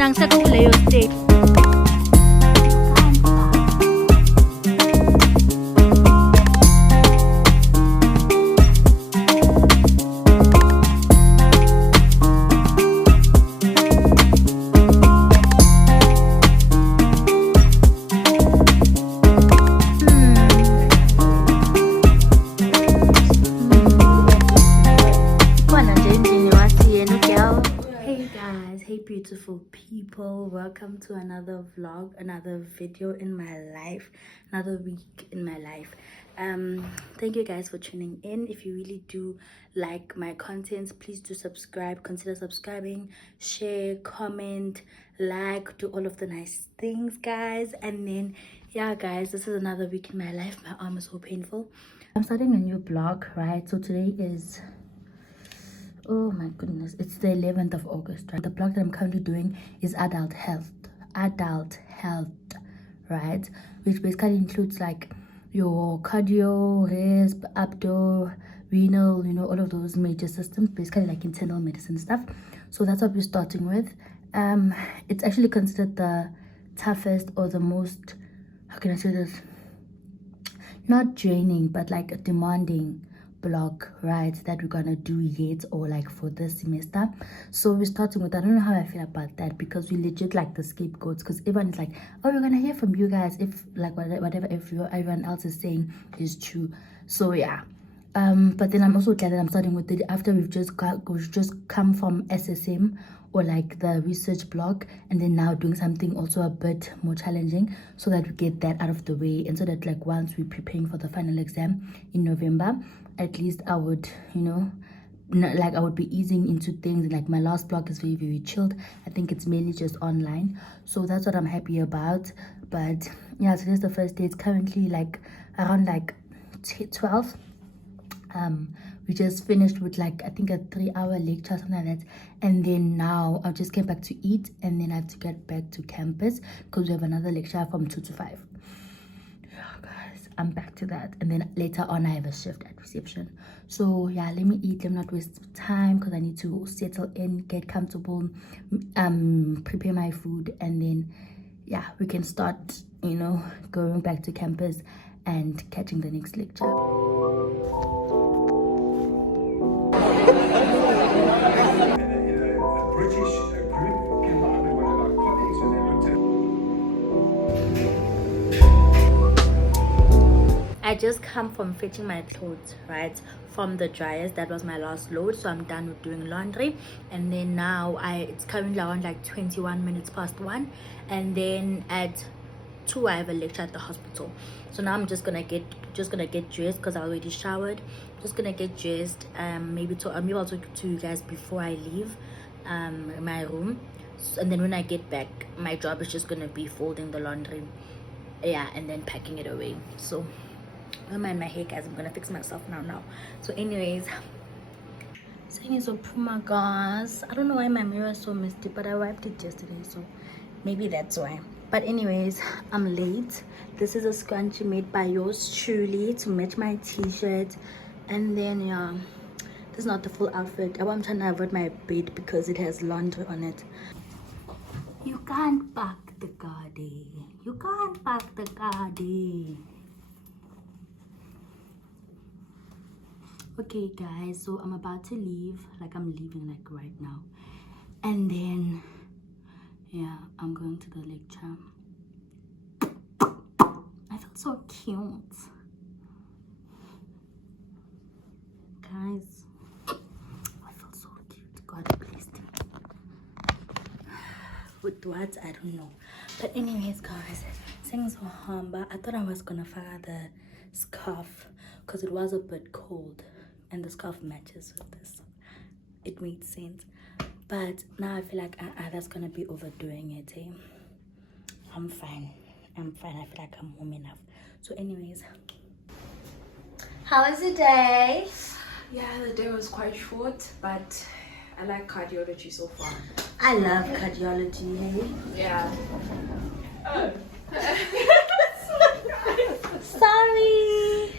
mina ngisekho kuleyo stage. Beautiful people, welcome to another vlog, another video in my life, another week in my life. Thank you guys for tuning in. If you really do like my content, please do subscribe, consider subscribing, share, comment, like, do all of the nice things, guys. And then yeah guys, this is another week in my life. My arm is so painful. I'm starting a new blog, right? So today is, oh my goodness, it's the 11th of August, right? The blog that I'm currently doing is adult health, right? Which basically includes like your cardio, resp, abdo, renal, you know, all of those major systems, basically like internal medicine stuff. So that's what we're starting with. It's actually considered the toughest or the most, how can I say this, not draining but like a demanding blog, right, that we're gonna do yet, or like for this semester. So we're starting with, I don't know how I feel about that, because we legit like the scapegoats, because everyone is like, oh, we're gonna hear from you guys if like whatever if everyone else is saying is true. So yeah, but then I'm also glad that I'm starting with it after we've just come from SSM, or like the research blog, and then now doing something also a bit more challenging, so that we get that out of the way, and so that like once we're preparing for the final exam in November, at least I would, you know, like I would be easing into things. Like my last blog is very, very chilled. I think it's mainly just online, so that's what I'm happy about. But yeah, today's the first day. It's currently like around like 12. We just finished with like, I think a 3-hour lecture, something like that, and then now I just came back to eat, and then I have to get back to campus because we have another lecture from 2 to 5. I'm back to that, and then later on I have a shift at reception. So yeah, let me eat, let me not waste time, because I need to settle in, get comfortable, prepare my food, and then yeah, we can start, you know, going back to campus and catching the next lecture. I just come from fetching my clothes, right, from the dryers. That was my last load, so I'm done with doing laundry. And then now it's currently around like 21 minutes past 1, and then at 2 I have a lecture at the hospital. So now I'm just gonna get dressed, because I already showered. Just gonna get dressed. Maybe I'll talk to you guys before I leave my room. And then when I get back, my job is just gonna be folding the laundry, yeah, and then packing it away. So don't mind my hair, guys, I'm gonna fix myself now. So anyways, saying so Puma, guys, I don't know why my mirror is so misty, but I wiped it yesterday, so maybe that's why. But anyways, I'm late. This is a scrunchie made by yours truly to match my t-shirt. And then yeah, this is not the full outfit. I'm trying to avoid my bed because it has laundry on it. You can't park the garden. You can't park the garden. Okay guys, so I'm about to leave. Like I'm leaving like right now, and then yeah, I'm going to the lecture. I feel so cute, guys. I feel so cute. God please with what, I don't know. But anyways guys, things so humble. I thought I was gonna fire the scarf because it was a bit cold, and the scarf matches with this. It made sense. But now I feel like that's gonna be overdoing it, eh? I'm fine. I feel like I'm home enough. So anyways, how was the day? Yeah, the day was quite short, but I like cardiology so far. I love cardiology, eh? Yeah. Oh. Sorry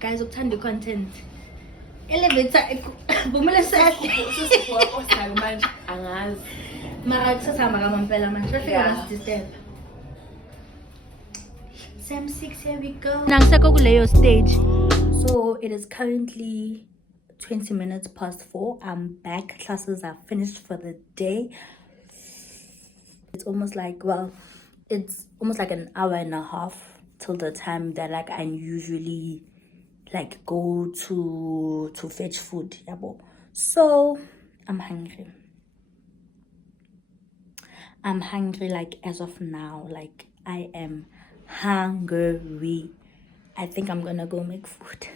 guys, uthanda content elevator bumele sathi Angazi. Yeah. Sem 6, here we go. Nangsako stage. So it is currently 20 minutes past 4. I'm back. Classes are finished for the day. It's almost like, well, it's almost like an hour and a half till the time that like I usually like go to fetch food. So I'm hungry. I'm hungry, like as of now. Like I am hungry. I think I'm gonna go make food.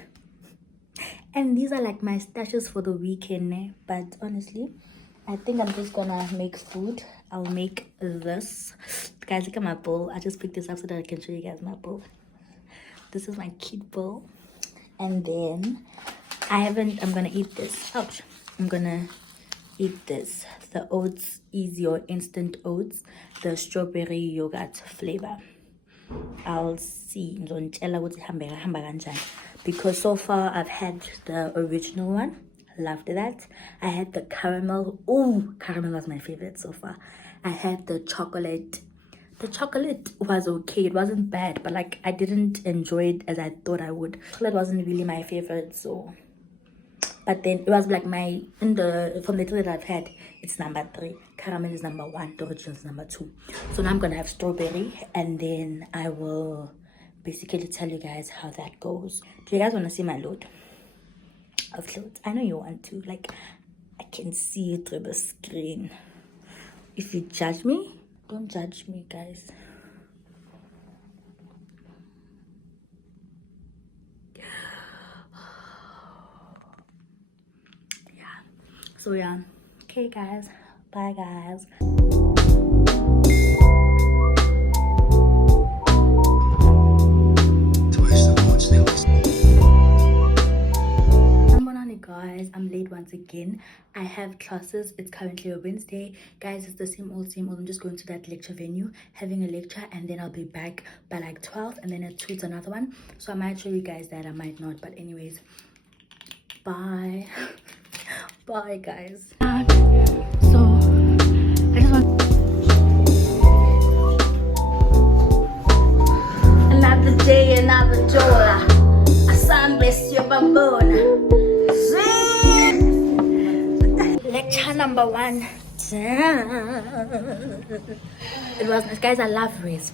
And these are like my stashes for the weekend, eh? But honestly, I think I'm just gonna make food. I'll make this. Guys, look at my bowl. I just picked this up so that I can show you guys my bowl. This is my cute bowl. And then I'm gonna eat this. Ouch. I'm gonna eat this. The oats, easy or instant oats, the strawberry yogurt flavor. I'll see because so far I've had the original one. Loved that. I had the caramel. Oh, caramel was my favorite so far. I had the chocolate. The chocolate was okay. It wasn't bad, but like I didn't enjoy it as I thought I would. Chocolate wasn't really my favorite, so. But then it was like from the three that I've had, it's number 3. Caramel is number 1. The original is number 2. So now I'm gonna have strawberry, and then I will basically tell you guys how that goes. Do you guys want to see my load of clothes? I know you want to. Like, I can see it through the screen. If you judge me, don't judge me, guys. So yeah, okay guys, bye guys. Guys, I'm late once again. I have classes. It's currently a Wednesday, guys. It's the same old. I'm just going to that lecture venue, having a lecture, and then I'll be back by like 12, and then at 2 it's another one. So I might show you guys that, I might not, but anyways, bye. Bye guys. So I just want another day, another joy. Lecture number 1. It was nice, guys. I love RISP.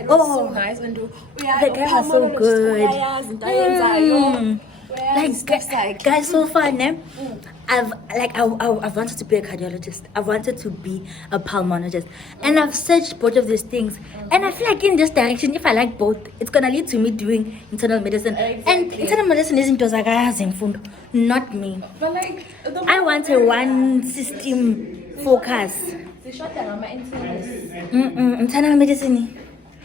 It was so nice, and the guy was so good. Like guys, so fun, eh? I've wanted to be a cardiologist. I've wanted to be a pulmonologist, and I've searched both of these things. And I feel like in this direction, if I like both, it's gonna lead to me doing internal medicine. Exactly. And internal medicine isn't not me. But like, I want a one system focus. Internal medicine.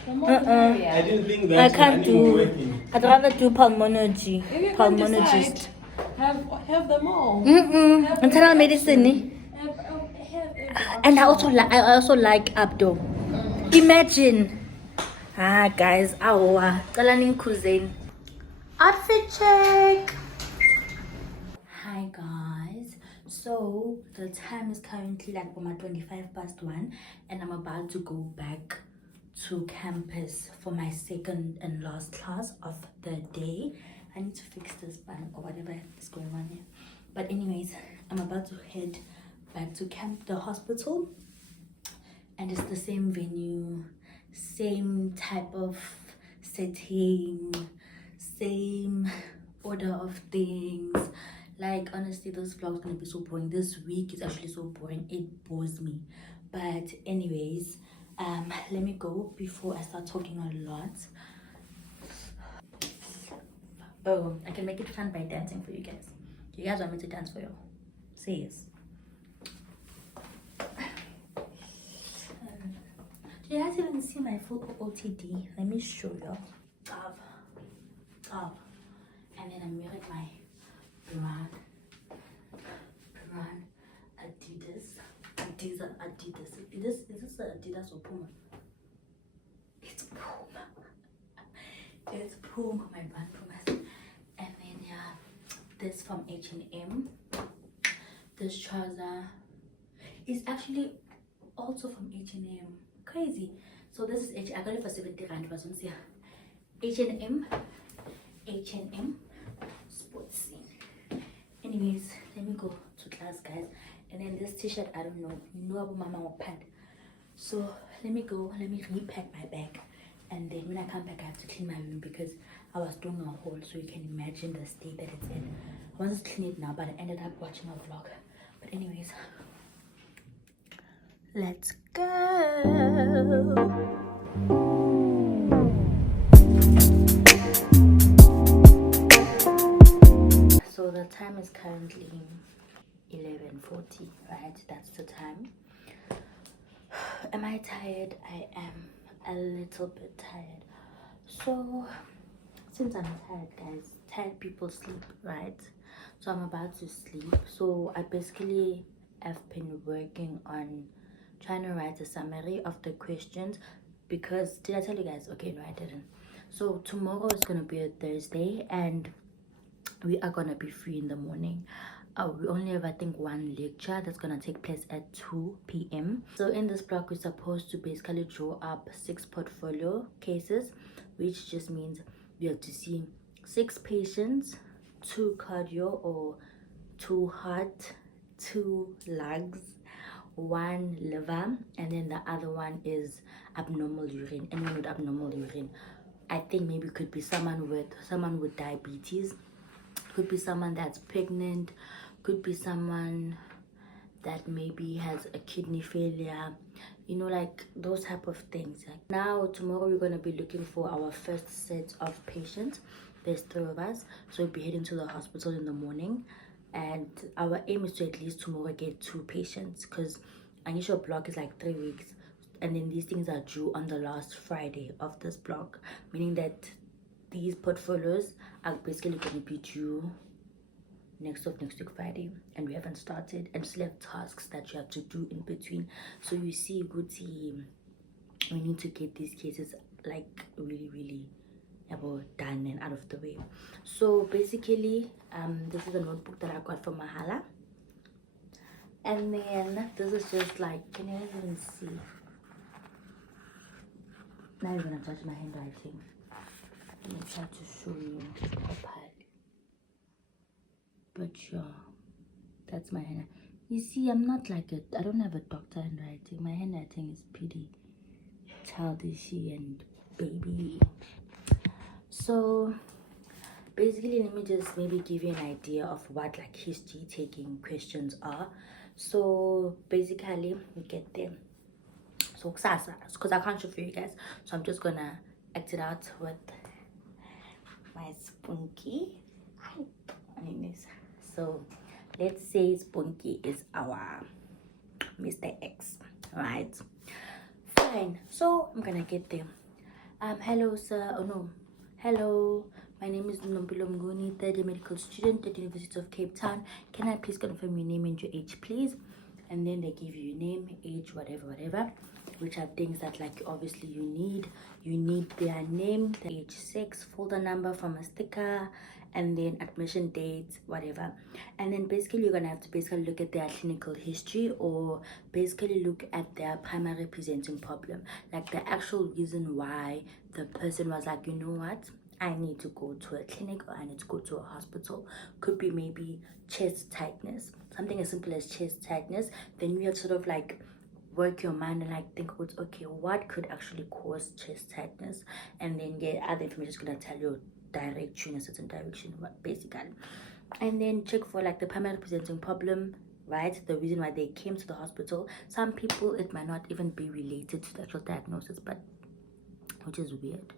I didn't think that. I can't do. I'd rather do pulmonology. Pulmonologist. Have them all. Internal medicine. And I also like abdo. Imagine. Guys, our cuisine. Outfit check. Hi guys. So the time is currently like 1:25 and I'm about to go back to campus for my second and last class of the day. I need to fix this button or whatever is going on here. But anyways, I'm about to head back to the hospital, and it's the same venue, same type of setting, same order of things. Like honestly, this vlog is gonna be so boring. This week is actually so boring, it bores me. But anyways, let me go before I start talking a lot. Oh, I can make it fun by dancing for you guys. Do you guys want me to dance for you? Say yes. Do you guys even see my full OOTD? Let me show you. Up. And then I'm wearing my brand Adidas. Is this Adidas or Puma? It's Puma. It's Puma, my brand Puma. And then yeah, this from H&M. This trouser is actually also from H&M. Crazy. So this is I got it for 70 rand. Was on sale. H&M sports scene. Anyways, let me go to class, guys. And then this t-shirt, I don't know, about mama or pant. So let me repack my bag, and then when I come back I have to clean my room because I was doing a haul, so you can imagine the state that it's in. I wanted to clean it now, but I ended up watching a vlog. But anyways, let's go. So the time is currently 11:40, right? That's the time. Am I tired? I am a little bit tired. So since I'm tired, guys, tired people sleep, right? So I'm about to sleep. So I basically have been working on trying to write a summary of the questions, because did I tell you guys? Okay, no, I didn't. So tomorrow is gonna be a Thursday, and we are gonna be free in the morning. We only have, I think, one lecture that's gonna take place at 2 p.m. So in this block, we're supposed to basically draw up 6 portfolio cases, which just means we have to see 6 patients, 2 cardio or 2 heart, 2 lungs, 1 liver, and then the other one is abnormal urine. Anyone with abnormal urine, I think maybe could be someone with diabetes, could be someone that's pregnant, could be someone that maybe has a kidney failure, you know, like those type of things. Now tomorrow we're going to be looking for our first set of patients. There's 3 of us, so we'll be heading to the hospital in the morning, and our aim is to at least tomorrow get 2 patients, because initial block is like 3 weeks, and then these things are due on the last Friday of this block, meaning that these portfolios are basically going to be due next week Friday, and we haven't started, and still have tasks that you have to do in between. So you see, good team, we need to get these cases like really done and out of the way. So basically, this is a notebook that I got from Mahala, and then this is just like, can you even see? Now you're gonna touch my handwriting. Let me try to show you properly. But yeah, that's my hand. You see, I'm not like I don't have a doctor handwriting. My handwriting is pretty childishy and baby. So basically, let me just maybe give you an idea of what like history taking questions are. So basically, we get them. So because I can't show for you guys, so I'm just gonna act it out with my spunky. Anyways, so let's say Spunky is our Mr. X, right? Fine. So I'm gonna get them. Hello, sir. Oh no. Hello. My name is Nombilo Mnguni, third year medical student at the University of Cape Town. Can I please confirm your name and your age, please? And then they give you your name, age, whatever, which are things that like obviously you need. You need their name, their age, sex, folder number from a sticker, and then admission dates, whatever. And then basically you're gonna have to basically look at their clinical history, or basically look at their primary presenting problem, like the actual reason why the person was like, you know what, I need to go to a clinic or I need to go to a hospital. Could be maybe chest tightness, something as simple as chest tightness. Then you have to sort of like work your mind and like think about, okay, what could actually cause chest tightness, and then get other information is gonna tell you, direct you in a certain direction, basically. And then check for like the primary presenting problem, right? The reason why they came to the hospital. Some people, it might not even be related to the actual diagnosis, but which is weird.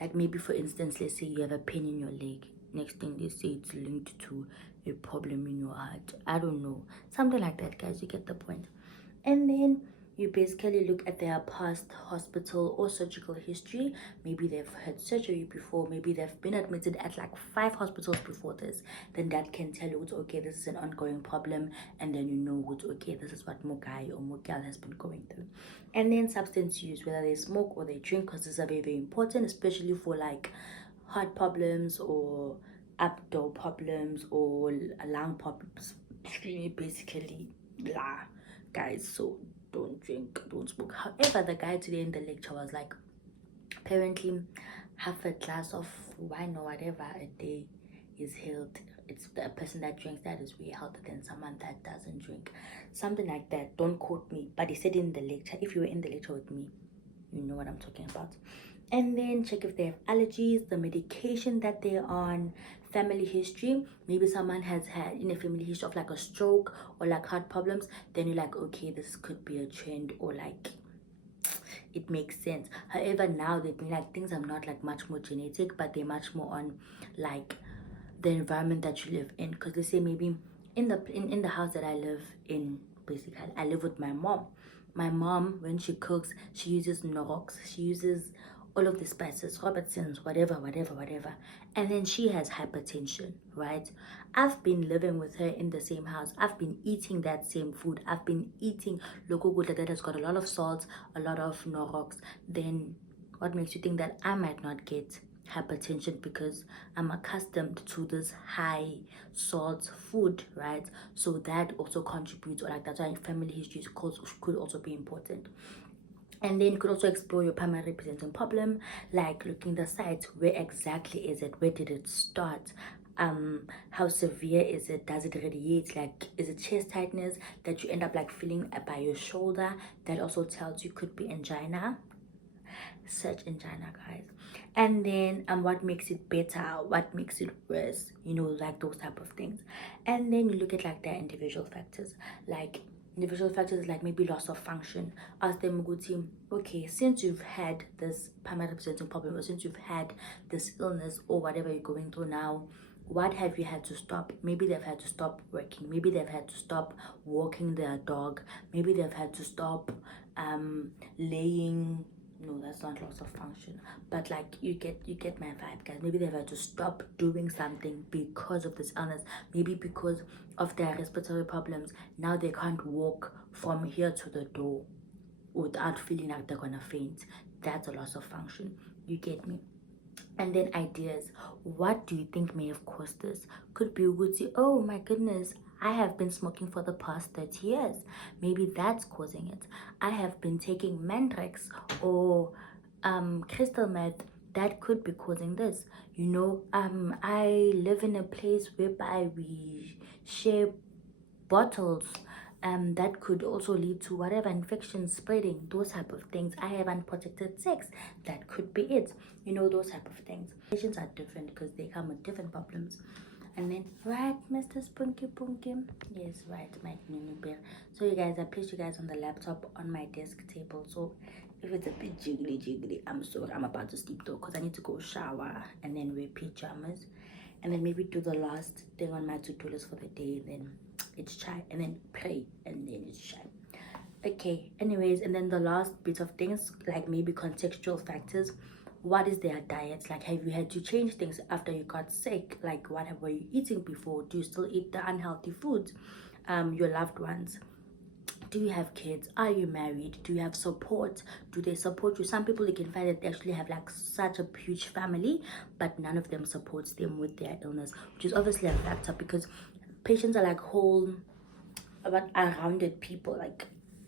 Like maybe for instance, let's say you have a pain in your leg, next thing they say it's linked to a problem in your heart. I don't know, something like that, guys. You get the point. And then you basically look at their past hospital or surgical history. Maybe they've had surgery before, maybe they've been admitted at like 5 hospitals before this. Then that can tell you, okay, this is an ongoing problem, and then you know, okay, this is what Mogai or Mogal has been going through. And then substance use, whether they smoke or they drink, because this is very important, especially for like heart problems or abdominal problems or lung problems, basically, guys. So don't drink, don't smoke. However, the guy today in the lecture was like, apparently half a glass of wine or whatever a day is healthy. It's the person that drinks that is way healthier than someone that doesn't drink. Something like that. Don't quote me, but he said in the lecture. If you were in the lecture with me, you know what I'm talking about. And then check if they have allergies, the medication that they're on, family history. Maybe someone has had in a family history of like a stroke or like heart problems. Then you're like, okay, this could be a trend, or like it makes sense. However, now they've been like, things are not like much more genetic, but they're much more on like the environment that you live in. Because let's say maybe in the house that I live in, basically I live with my mom. My mom, when she cooks, she uses Norox, she uses all of the spices, Robertson's, whatever, and then she has hypertension, right? I've been living with her in the same house. I've been eating that same food. I've been eating local good that has got a lot of salt, a lot of Norox. Then what makes you think that I might not get hypertension? Because I'm accustomed to this high salt food, right? So that also contributes, or like that's why family history could also be important. And then you could also explore your primary presenting problem, like looking the site. Where exactly is it? Where did it start? How severe is it? Does it radiate? Like, is it chest tightness that you end up like feeling by your shoulder? That also tells you could be angina. Search angina, guys. And then what makes it better, what makes it worse, you know, like those type of things. And then you look at like their individual factors, like individual factors like maybe loss of function. Ask them, good team, okay, since you've had this primary presenting problem, or since you've had this illness or whatever you're going through now, what have you had to stop? Maybe they've had to stop working, maybe they've had to stop walking their dog, maybe they've had to stop laying. No, that's not loss of function, but like you get my vibe, guys. Maybe they've had to stop doing something because of this illness, maybe because of their respiratory problems. Now they can't walk from here to the door without feeling like they're gonna faint. That's a loss of function, you get me? And then ideas. What do you think may have caused this? Could be Uguti, oh my goodness, I have been smoking for the past 30 years. Maybe that's causing it. I have been taking Mandrex or crystal meth. That could be causing this. You know, I live in a place whereby we share bottles. That could also lead to whatever infections spreading, those type of things. I have unprotected sex, that could be it, you know, those type of things. Patients are different because they come with different problems. And then, right, Mr. Spunky Punky? Yes, right, my Nunu Bear. So you guys, I placed you guys on the laptop on my desk table. So if it's a bit jiggly, I'm sorry. I'm about to sleep though, because I need to go shower and then wear pajamas. And then maybe do the last thing on my to-do list for the day, and then it's chai, and then pray, and then it's chai. Okay, anyways, and then the last bit of things, like maybe contextual factors. What is their diet? Like, have you had to change things after you got sick? Like, what were you eating before? Do you still eat the unhealthy foods? Your loved ones, do you have kids? Are you married? Do you have support? Do they support you? Some people, you can find that they actually have like such a huge family, but none of them supports them with their illness, which is obviously a factor, because patients are like whole but rounded people, like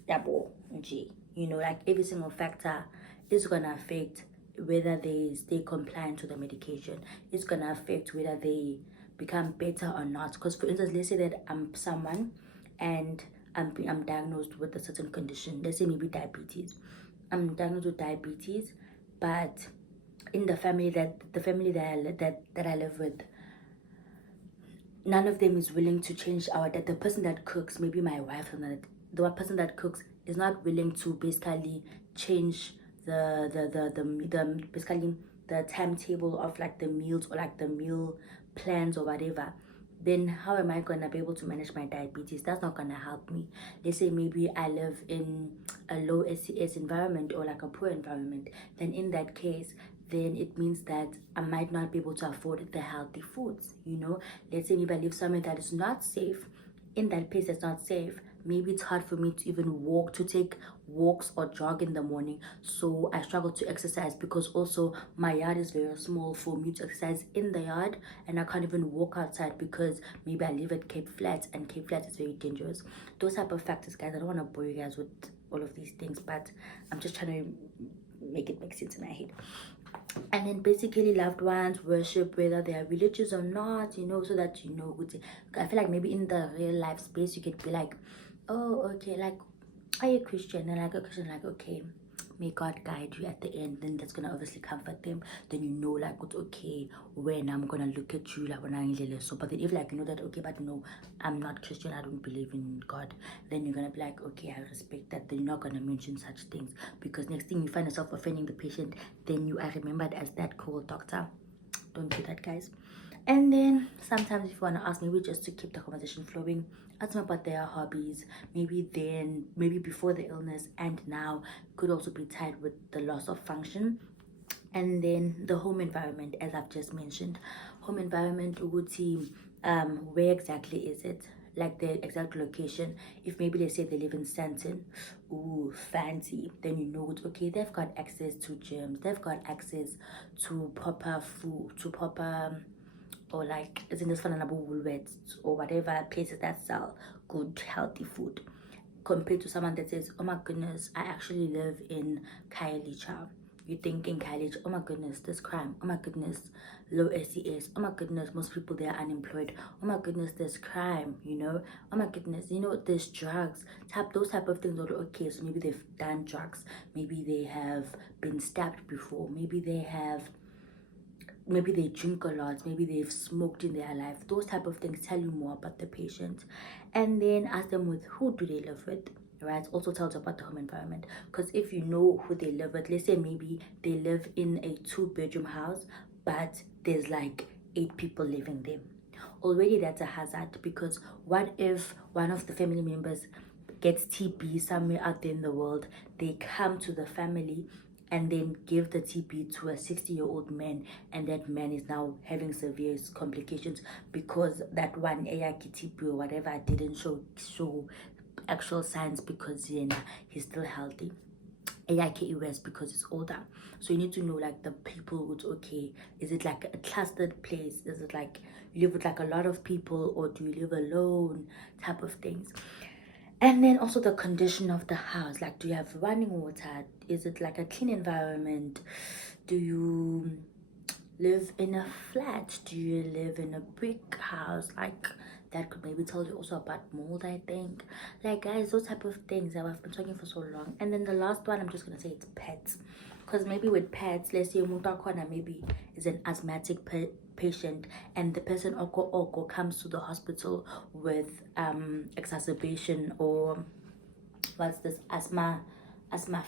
double G, you know, like every single factor is gonna affect whether they stay compliant to the medication. It's gonna affect whether they become better or not. Because for instance, let's say that I'm someone and I'm diagnosed with a certain condition. Let's say maybe diabetes. I'm diagnosed with diabetes, but in the family that I live with, none of them is willing to change that the person that cooks, maybe my wife, and the one person that cooks is not willing to basically change the basically the timetable of like the meals, or like the meal plans or whatever. Then how am I gonna be able to manage my diabetes? That's not gonna help me. Let's say maybe I live in a low SCS environment, or like a poor environment. Then in that case, then it means that I might not be able to afford the healthy foods, you know. Let's say maybe I live somewhere that is not safe. In that place that's not safe, maybe it's hard for me to even walk, to take walks or jog in the morning. So I struggle to exercise because also my yard is very small for me to exercise in the yard, and I can't even walk outside because maybe I live at Cape Flats and Cape Flats is very dangerous. Those type of factors, guys. I don't want to bore you guys with all of these things, but I'm just trying to make it make sense in my head. And then basically loved ones worship, whether they are religious or not, you know, so that you know. I feel like maybe in the real life space you could be like, oh okay, like, are you Christian? And like a Christian, like, okay, may God guide you at the end. Then that's gonna obviously comfort them. Then you know, like, it's okay when I'm gonna look at you, like when I so. But then if like you know that, okay, but no, I'm not Christian, I don't believe in God, then you're gonna be like, okay, I respect that. Then you're not gonna mention such things, because next thing you find yourself offending the patient, then you are remembered as that cruel doctor. Don't do that, guys. And then sometimes if you want to ask, maybe just to keep the conversation flowing, ask them about their hobbies, maybe before the illness and now, could also be tied with the loss of function. And then the home environment, as I've just mentioned. Home environment, Uguti, where exactly is it? Like the exact location. If maybe they say they live in Stanton, ooh, fancy, then you know it's okay, they've got access to gyms, they've got access to proper food, to proper, or like as in this fun Woolworths or whatever places that sell good healthy food, compared to someone that says, oh my goodness, I actually live in Khayelitsha. You think in Khayelitsha, oh my goodness, there's crime, oh my goodness, low SES, oh my goodness, most people there are unemployed, oh my goodness, there's crime, you know, oh my goodness, you know, there's drugs, those type of things are okay. So maybe they've done drugs, maybe they have been stabbed before, maybe they drink a lot, maybe they've smoked in their life. Those type of things tell you more about the patient. And then ask them with who do they live with, right? Also tells about the home environment, because if you know who they live with, let's say maybe they live in a 2-bedroom house but there's like 8 people living there, already that's a hazard. Because what if one of the family members gets TB somewhere out there in the world, they come to the family and then give the TB to a 60-year-old man, and that man is now having severe complications because that one AIK TB or whatever didn't show actual signs, because he's still healthy. AIKES because it's older. So you need to know like the people who's okay. Is it like a clustered place? Is it like you live with like a lot of people, or do you live alone, type of things? And then also the condition of the house, like do you have running water? Is it like a clean environment? Do you live in a flat? Do you live in a brick house? Like that could maybe tell you also about mold, I think. Like guys, those type of things that I've been talking for so long. And then the last one, I'm just gonna say it's pets, because maybe with pets, let's say Mutakona maybe is an asthmatic patient, and the person oko comes to the hospital with exacerbation, or what's this, asthma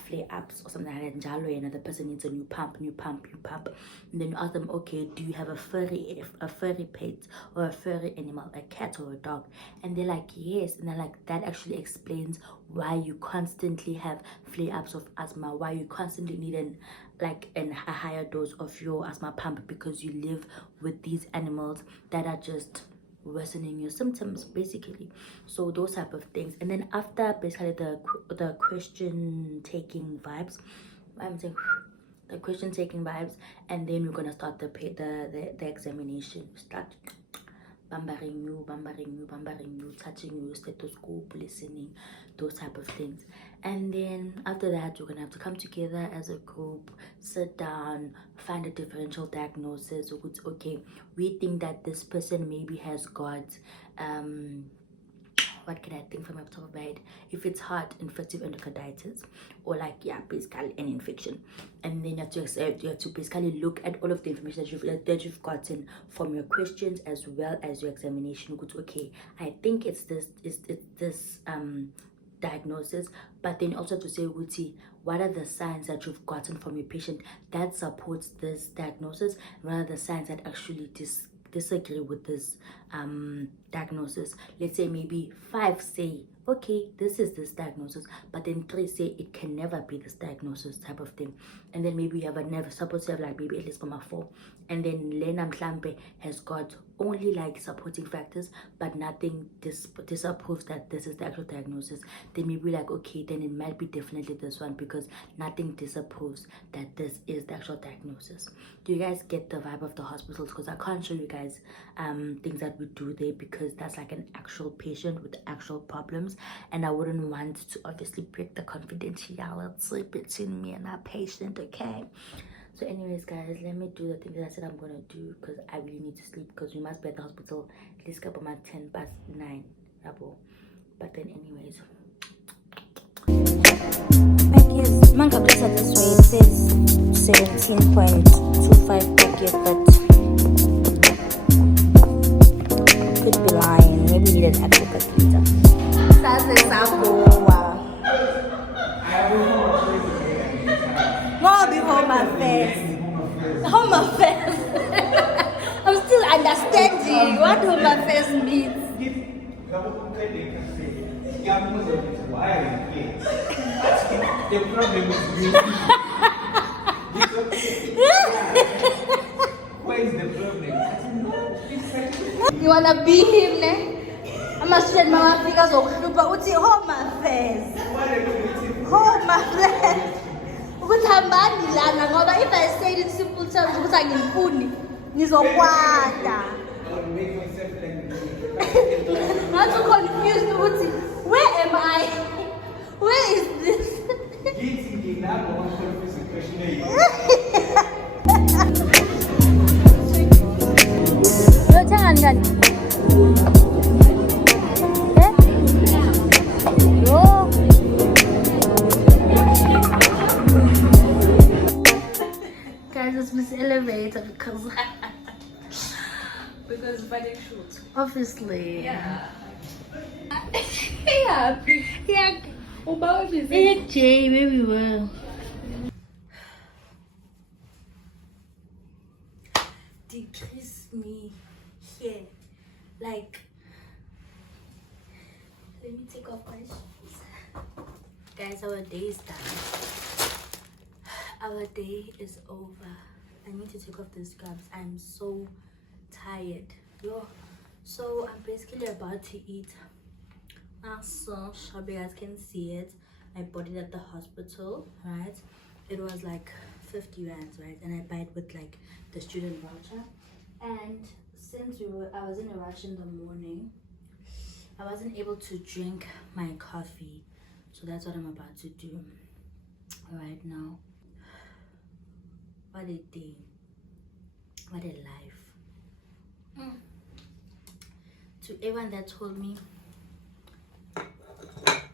flare-ups or something like that, njalo, and the person needs a new pump. And then you ask them, okay, do you have a furry pet or a furry animal, a cat or a dog? And they're like, yes. And they're like, that actually explains why you constantly have flare-ups of asthma, why you constantly need a higher dose of your asthma pump, because you live with these animals that are just worsening your symptoms, basically. So those type of things. And then after basically the question taking vibes, I'm saying the question taking vibes, and then we're gonna start the examination. Start bumbering you, touching you, stethoscope, listening, those type of things. And then after that, you're gonna have to come together as a group, sit down, find a differential diagnosis. Okay, we think that this person maybe has got what can I think from the top of my head? If it's heart infective endocarditis, or basically an infection. And then you have to basically look at all of the information that you've gotten from your questions as well as your examination. Okay, I think it's this diagnosis. But then also to say, what are the signs that you've gotten from your patient that supports this diagnosis? What are the signs that actually disagree with this diagnosis? Let's say maybe 5 say okay, this is this diagnosis, but then 3 say it can never be this diagnosis type of thing. And then maybe you have a never supposed to have like maybe at least 4. And then Lena Mhlambe has got only like supporting factors, but nothing disapproves that this is the actual diagnosis. Then maybe like, okay, then it might be definitely this one because nothing disapproves that this is the actual diagnosis. Do you guys get the vibe of the hospitals? Because I can't show you guys things that we do there because that's like an actual patient with actual problems, and I wouldn't want to obviously break the confidentiality between me and our patient. Okay, so anyways guys, let me do the thing that I said I'm gonna do because I really need to sleep because we must be at the hospital at least about 9:10. But then anyways, I guess man calculator this way, it says 17.25 per gig, but could be lying. Maybe we need an actual calculator. That's example. Wow. No, be home affairs. Home affairs. I'm still understanding what home affairs means. The problem is you. Where is the problem? You wanna be him, ne? I'm a student, mama figures of uti home affairs. Home affairs. Ukuthambani lana ngoba if I say it in simple terms ukuthi angifuni ngizokwata. I will make myself like I'm so confused ukuthi where am I? Where is this? Guys, it's Miss Elevator because Because budget shoot. obviously. Yeah. Yeah. About this. Hey Jay, very well. Decrease me here. Like, let me take off my shoes. Guys, our day is done. Our day is over. I need to take off these scrubs. I'm so tired. Yo. So I'm basically about to eat. So you guys can see it. I bought it at the hospital, right? It was like 50 rands, right? And I buy it with like the student voucher. And since I was in a rush in the morning, I wasn't able to drink my coffee, so that's what I'm about to do right now. What a day, what a life. To everyone that told me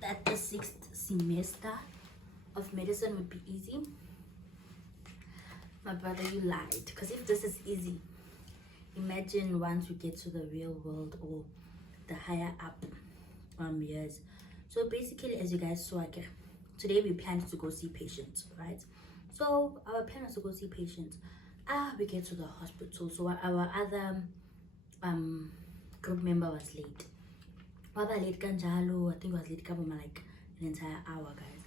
that the 6th semester of medicine would be easy, my brother, you lied. Because if this is easy, imagine once we get to the real world or the higher up years. So basically, as you guys saw, today we planned to go see patients, right? So our plan was to go see patients. We get to the hospital, so our other group member was late. Waba late kanjalo, I think was late cover like an entire hour, guys.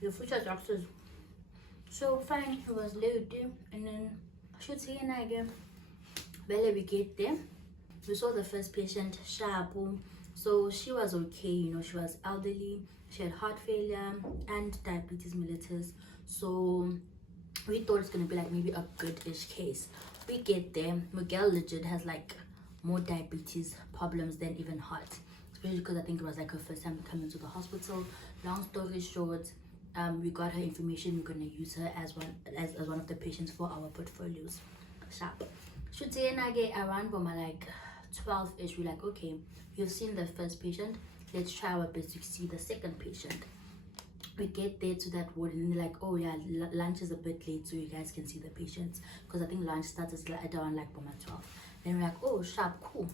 The future doctors. So fine, it was late, and then should see again. Well, we get there. We saw the first patient, Shabu. So she was okay, you know, she was elderly, she had heart failure and diabetes mellitus. So we thought it's gonna be like maybe a good-ish case. We get there, Miguel legit has like more diabetes problems than even heart, especially because I think it was like her first time coming to the hospital. Long story short, we got her information. We're gonna use her as one of the patients for our portfolios. Sharp. Should say around like 12ish. We're like, okay, you've seen the first patient, let's try our best to see the second patient. We get there to that ward and they're like, oh yeah, lunch is a bit late so you guys can see the patients, because I think lunch starts at around like 12. Then we're like, oh sharp, cool.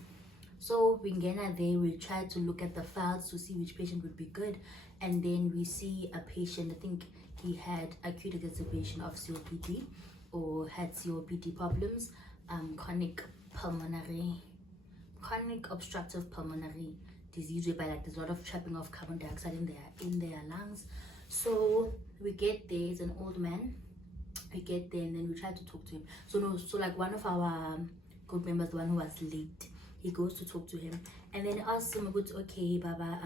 So we get there, we try to look at the files to see which patient would be good, and then we see a patient. I think he had acute exacerbation of COPD or had COPD problems, chronic obstructive pulmonary disease whereby like there's a lot of trapping of carbon dioxide in their lungs. So we get there, he's an old man. We get there and then we try to talk to him. So like one of our group members, the one who was late, he goes to talk to him and then asks him, okay, Baba,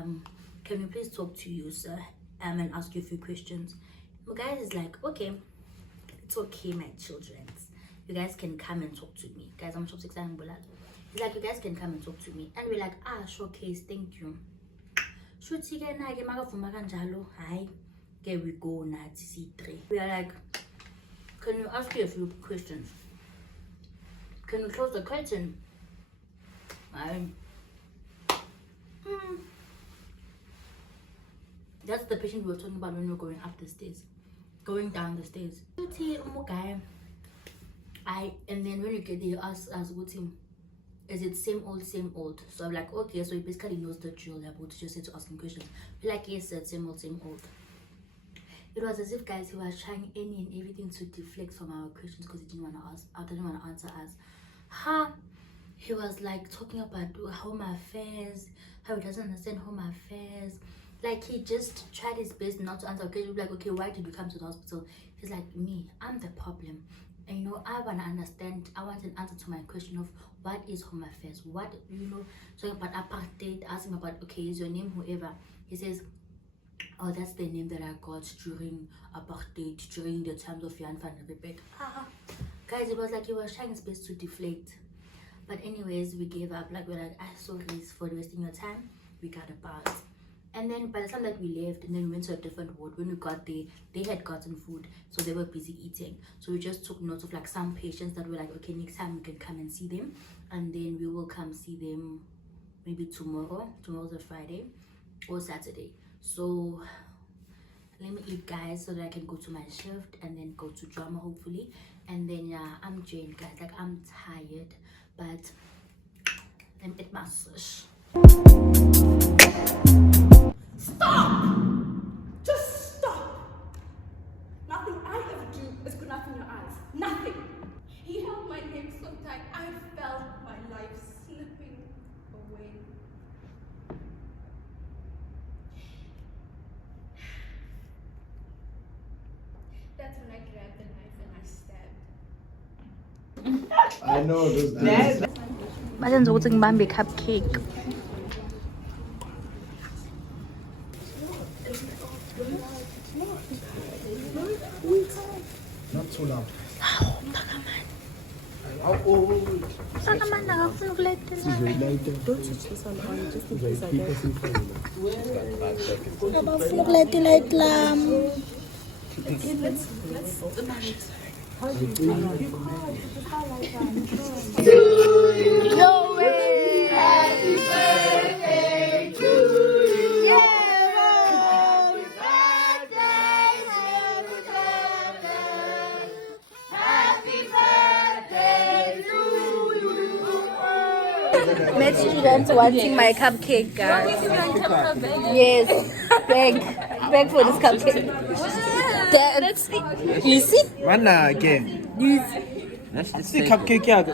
can we please talk to you, sir, and ask you a few questions. The guy is like, okay, it's okay, my children, you guys can come and talk to me, guys. I'm so excited. He's like, you guys can come and talk to me, and we're like, showcase, thank you. Here we go, Nazi C3. We are like, can you ask you a few questions? Can you close the curtain? That's the patient we were talking about when we were going up the stairs, going down the stairs. And then when you get there, you ask him, is it same old? So I'm like, okay, so he basically knows the drill. About just to ask him questions. We're like, yes, it's same old. It was as if, guys, he was trying any and everything to deflect from our questions because he didn't want to ask. I didn't want to answer us. He was like talking about home affairs, how he doesn't understand home affairs. Like he just tried his best not to answer. Okay, you'll be like, okay, why did you come to the hospital? He's like, me, I'm the problem. And you know, I want to understand. I want an answer to my question of what is home affairs. What, you know, talking about apartheid. Ask him about, okay, is your name whoever? He says, oh, that's the name that I got during apartheid, during the times of Jan van Riebeeck. Guys, it was like he was trying his best to deflate. But anyways, we gave up. Like, we're like, sorry for wasting your time. We got a pass. And then by the time that we left, and then we went to a different ward. When we got there, they had gotten food, so they were busy eating. So we just took notes of like some patients that were like, okay, next time we can come and see them, and then we will come see them maybe tomorrow. Tomorrow's a Friday or Saturday. So let me eat, guys, so that I can go to my shift and then go to drama hopefully. And then yeah, I'm drained, guys. Like I'm tired, but let me eat my sushi. Stop! Just stop! Nothing I ever do is good enough in your eyes. Nothing. He held my neck so tight, I felt my life slipping away. That's when I grabbed the knife and I stabbed. I know those days. Manje ukuthi ngibambe cupcake. Not too loud. Pakamani akafuna ukuletela. No way! Happy birthday to you! Yeah! Happy birthday to you! Med students wanting my cupcake, guys. Yes, beg for this cupcake. That's you see? Mana again. You See cupcake here.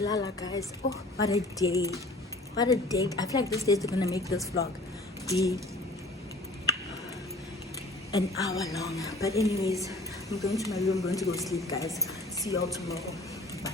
Lala, guys. Oh, what a day. What a day. I feel like this day is gonna make this vlog be an hour long. But anyways, I'm going to my room, going to go sleep, guys. See y'all tomorrow. Bye.